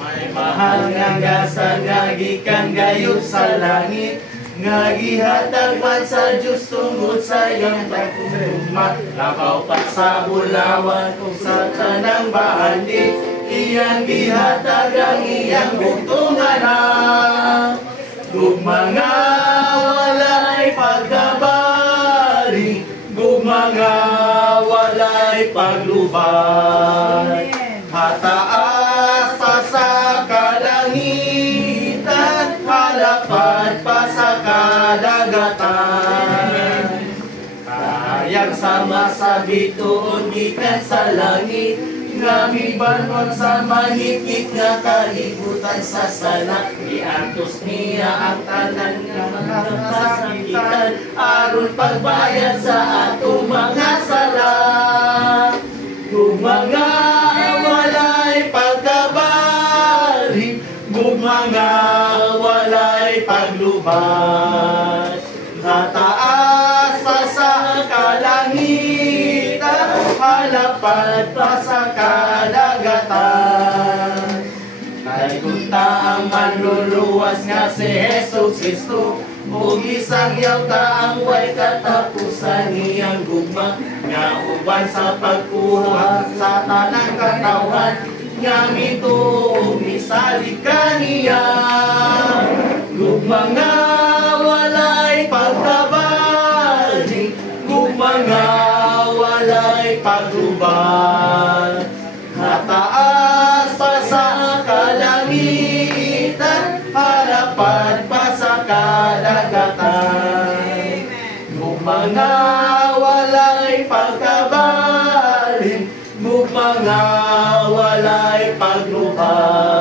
May mahal nga gasa nga gikan gayud sa langit, nga gihatag man sa Diyos tungod sa iyang pagkumuma. Labaw pa sa bulawan kung sa tanang bahandi, iyang gihatag ang iyang bugtungan. Gugma nga walay pagkabali, gugma nga walay paglubad. Hataas pa sa kalangitan, halapad pa sa kadagatan. Kayang sama sa bituon gikan sa langit, nga mibanon sa mahigit nga kalibutan sa sala. Iantos niya ang tanan nga mga kasakitan, aron pagbayad sa atong mga sala. Kung mga walay pagkabalik, kung mga walay paglubas, nataas pa sa kalangitan, halapad pa sa kadagatan. Kay kunta ang manluluwas nga si Hesus Kristo, ug isang yaw ta ang way katapusan niyang gugma, nga uban sa pagkuha sa tanang katawan, nga mituog misalig kaniya. Gugma nga walay pagkabalik, gugma nga walay paglubad. Hataas pa sa kalangitan, halapad pa sa kadagatan. Gugma nga walay pagkabalik, gugma nga walay paglubad.